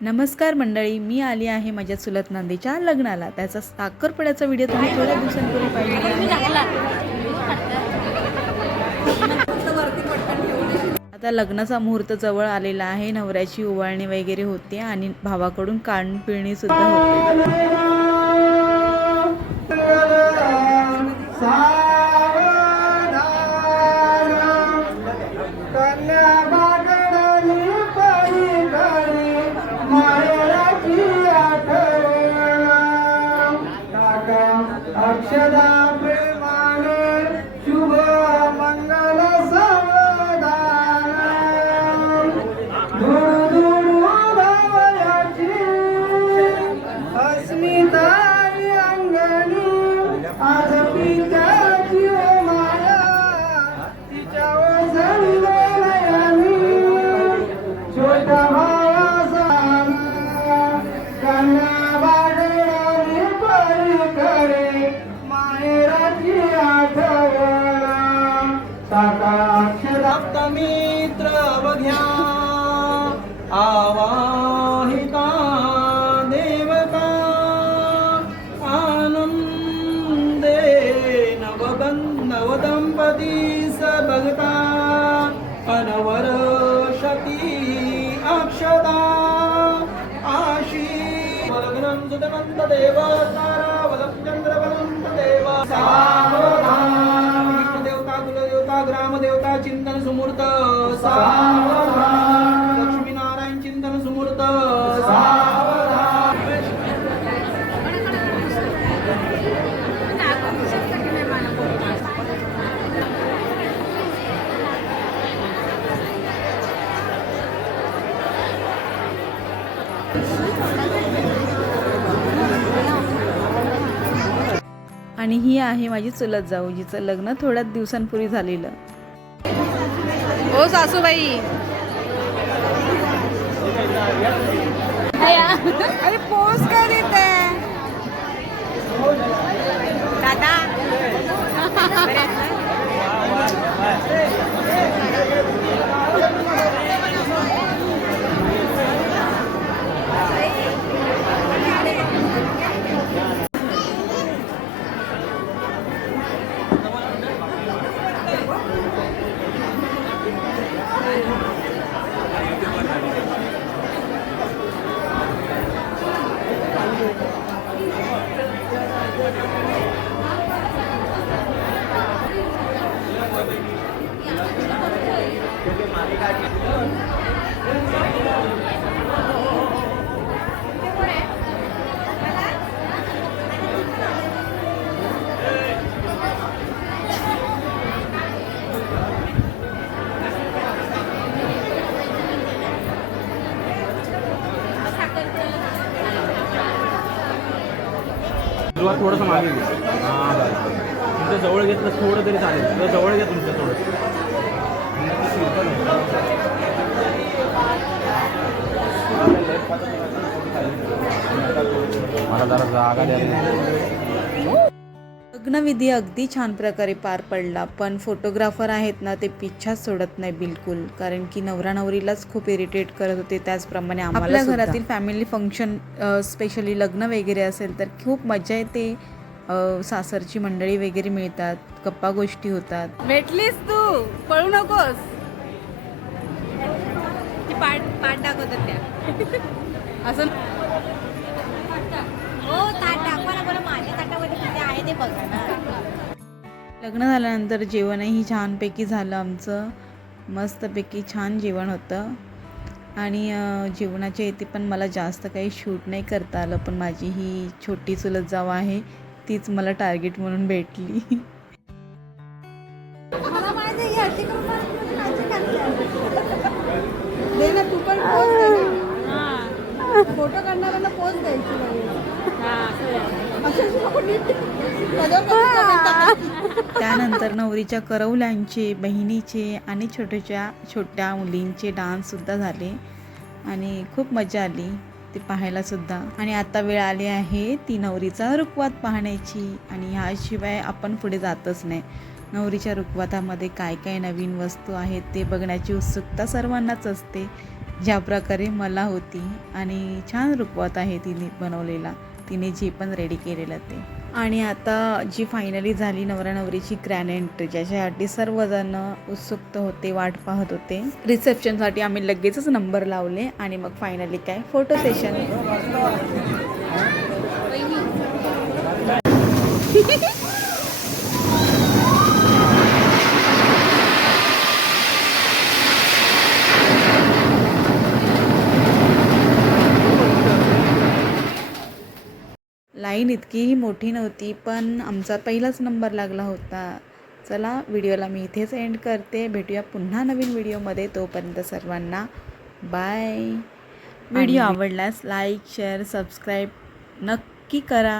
नमस्कार मंडळी मी आली आहे माझ्या चुलत नांदेच्या लग्नाला. त्याचा साखरपुड्याचा व्हिडिओ तुम्ही थोड्या दिवसांपूर्वी पाहिजे आता लग्नाचा मुहूर्त जवळ आलेला आहे. नवऱ्याची ओवाळणी वगैरे होते आणि भावाकडून कान पिळणी सुद्धा होते. मित्र बघ्या. आवाहिका देवता. आनंदे नवदम्पती नवदंपती सबगता अनवर शती अक्षता. आशी वलग्नं देवता ग्रामदेवता चिंतन सुमूर्त सावधान लक्ष्मीनारायण चिंतन सुमूर्त सावधान आणि ही आहे माझी चुलत जाऊ जिचं लग्न थोड्याच दिवसांपूर्वी झालेलं. ओ सासूबाई. अरे पोच काय देते दादा. सुरुवात थोडंसं मागे घे. हां. तुमच्या जवळ घेतलं थोडं तरी चालेल. जवळ घ्या तुमच्या थोडं. मला जरा जागा द्या लग्नविधी अगदी छान प्रकारे पार पडला पण फोटोग्राफर आहेत ना ते पिच्छाच सोडत नाही बिलकुल. कारण की नवरा नवरीलाच खूप इरिटेट करत होते त्याचप्रमाणे आपल्या घरातील फॅमिली फंक्शन स्पेशली लग्न वगैरे असेल तर खूप मजा येते. सासरची मंडळी वगैरे मिळतात गप्पा गोष्टी होतात. भेटलीस तू पळू नकोस. पाठ पाठ दाखवतात त्या. असं? हो ताट दाखवा ना बरं माझ्या ताटामध्ये किती आहे ते बघा ना. लग्न झाल्यानंतर जेवणही छानपैकी झालं आमचं. मस्तपैकी छान जेवण होतं. आणि जेवणाच्या इथे पण मला जास्त काही शूट नाही करता आलं पण माझी ही छोटी चुलत जाव आहे तीच मला टार्गेट म्हणून भेटली. मला दे ना तू पण पोच दे ना. फोटो काढणाऱ्यांना पोच द्यायची? त्यानंतर नवरीच्या करवल्यांचे बहिणीचे आणि छोट्याच्या छोट्या मुलींचे डान्ससुद्धा झाले. आणि खूप मजा आली ते पाहायला सुद्धा. आणि आता वेळ आली आहे ती नवरीचा रुखवात पाहण्याची. आणि ह्याशिवाय आपण पुढे जातच नाही. नवरीच्या रुखवातामध्ये काय काय नवीन वस्तू आहेत ते बघण्याची उत्सुकता सर्वांनाच असते. ज्या प्रकारे मला होती आणि छान रुखवत आहे तिने बनवलेला तिने जे पण रेडी केलेलं ते. आणि आता जी फायनली झाली नवरा नवरीची ग्रँड एंट्री ज्याच्यासाठी सर्वजण उत्सुक होते वाट पाहत होते. रिसेप्शनसाठी आम्ही लगेचच नंबर लावले आणि मग फायनली काय? फोटो सेशन लाईन इतकीही मोठी नव्हती पण आमचा पहिलाच नंबर लागला होता. चला व्हिडिओला मी इथेच एंड करते. भेटूया पुन्हा नवीन व्हिडिओमध्ये. तोपर्यंत सर्वांना बाय. व्हिडिओ आवडल्यास लाईक शेअर सबस्क्राईब नक्की करा.